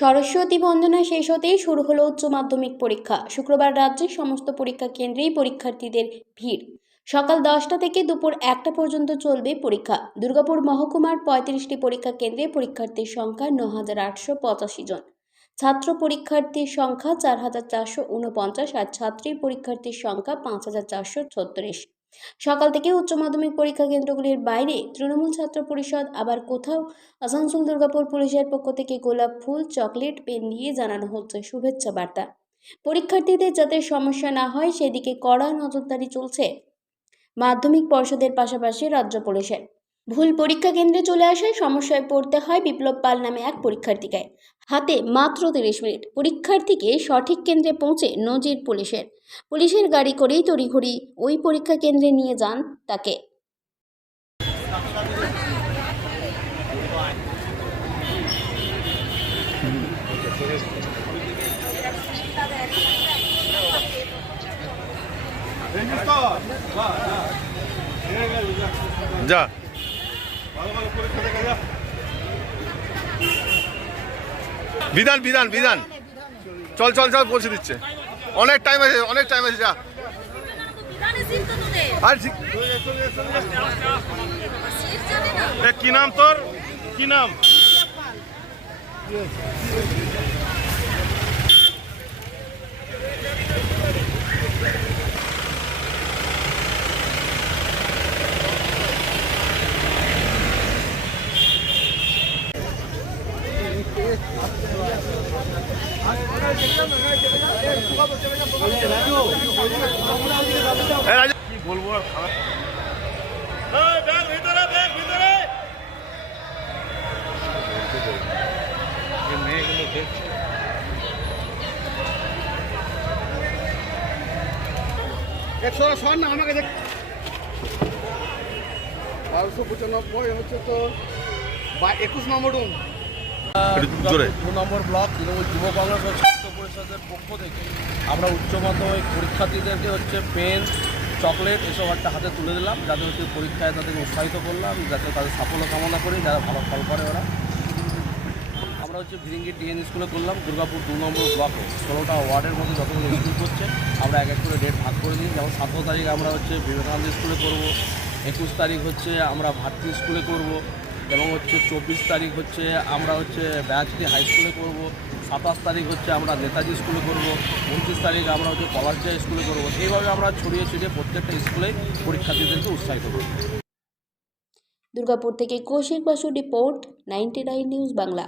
সরস্বতী বন্দনা শেষ হতেই শুরু হলো উচ্চ মাধ্যমিক পরীক্ষা। শুক্রবার রাজ্যের সমস্ত পরীক্ষা কেন্দ্রেই পরীক্ষার্থীদের ভিড়। সকাল 10টা থেকে দুপুর 1টা পর্যন্ত চলবে পরীক্ষা। দুর্গাপুর মহকুমার 35টি পরীক্ষা কেন্দ্রে পরীক্ষার্থীর সংখ্যা 9,885 জন। ছাত্র পরীক্ষার্থীর সংখ্যা 4,449 আর ছাত্রী পরীক্ষার্থীর সংখ্যা 5,436। সকাল থেকে উচ্চ মাধ্যমিক পরীক্ষা কেন্দ্রগুলির বাইরে তৃণমূল ছাত্র পরিষদ, আবার কোথাও আসানসোল দুর্গাপুর পুলিশের পক্ষ থেকে গোলাপ ফুল, চকলেট, পেন দিয়ে জানানো হচ্ছে শুভেচ্ছা বার্তা। পরীক্ষার্থীদের যাতে সমস্যা না হয় সেদিকে কড়া নজরদারি চলছে মাধ্যমিক পর্ষদের পাশাপাশি রাজ্য পুলিশের। ভুল পরীক্ষা কেন্দ্রে চলে আসায় সমস্যায় পড়তে হয় বিপ্লব পাল নামে এক পরীক্ষার্থীকে। হাতে মাত্র 30 মিনিট পরীক্ষার্থীকে সঠিক কেন্দ্রে পৌঁছে নজির পুলিশের গাড়ি করেই তড়িঘড়ি ওই পরীক্ষা কেন্দ্রে নিয়ে যান তাকে। যা বিধান বিধান বিধান চল চল চল পৌঁছে দিচ্ছে। অনেক টাইম আছে যা। আর কি নাম তোর, কি নাম? কি বলবো আর খারাপ। মেয়েগুলো দেখছে। আমাকে দেখ 1295 হচ্ছে তো 21 নম্বর রুম। 2 নম্বর ব্লক তৃণমূল যুব কংগ্রেস ও ছাত্র পরিষদের পক্ষ থেকে আমরা উচ্চ মাধ্যমিক পরীক্ষার্থীদেরকে পেন, চকলেট এসব একটা হাতে তুলে দিলাম, যাতে পরীক্ষায় তাদেরকে উৎসাহিত করলাম, যাতে তাদের সাফল্য কামনা করি, যারা ভালো ফল করে ওরা। আমরা ভিরিঙ্গি ডিএন স্কুলে করলাম। দুর্গাপুর 2 নম্বর ব্লকে 16টা ওয়ার্ডের মধ্যে যতগুলো স্কুল করছে আমরা এক করে ডেট ভাগ করে দিই। যেমন 17 তারিখ আমরা বিবেকানন্দ স্কুলে করব, 21 তারিখ আমরা ভারতী স্কুলে করব, এবং 24 তারিখ আমরা ব্যারাকটি হাই স্কুলে করব, 27 তারিখ আমরা নেতাজি স্কুলে করব, 29 তারিখ আমরা পলাশজা স্কুলে করব। এইভাবে আমরা ছড়িয়ে ছিটিয়ে প্রত্যেকটা স্কুলে পরীক্ষার্থীদেরকে উৎসাহিত করব। দুর্গাপুর থেকে কৌশিক বাসু রিপোর্ট, 99 নিউজ বাংলা।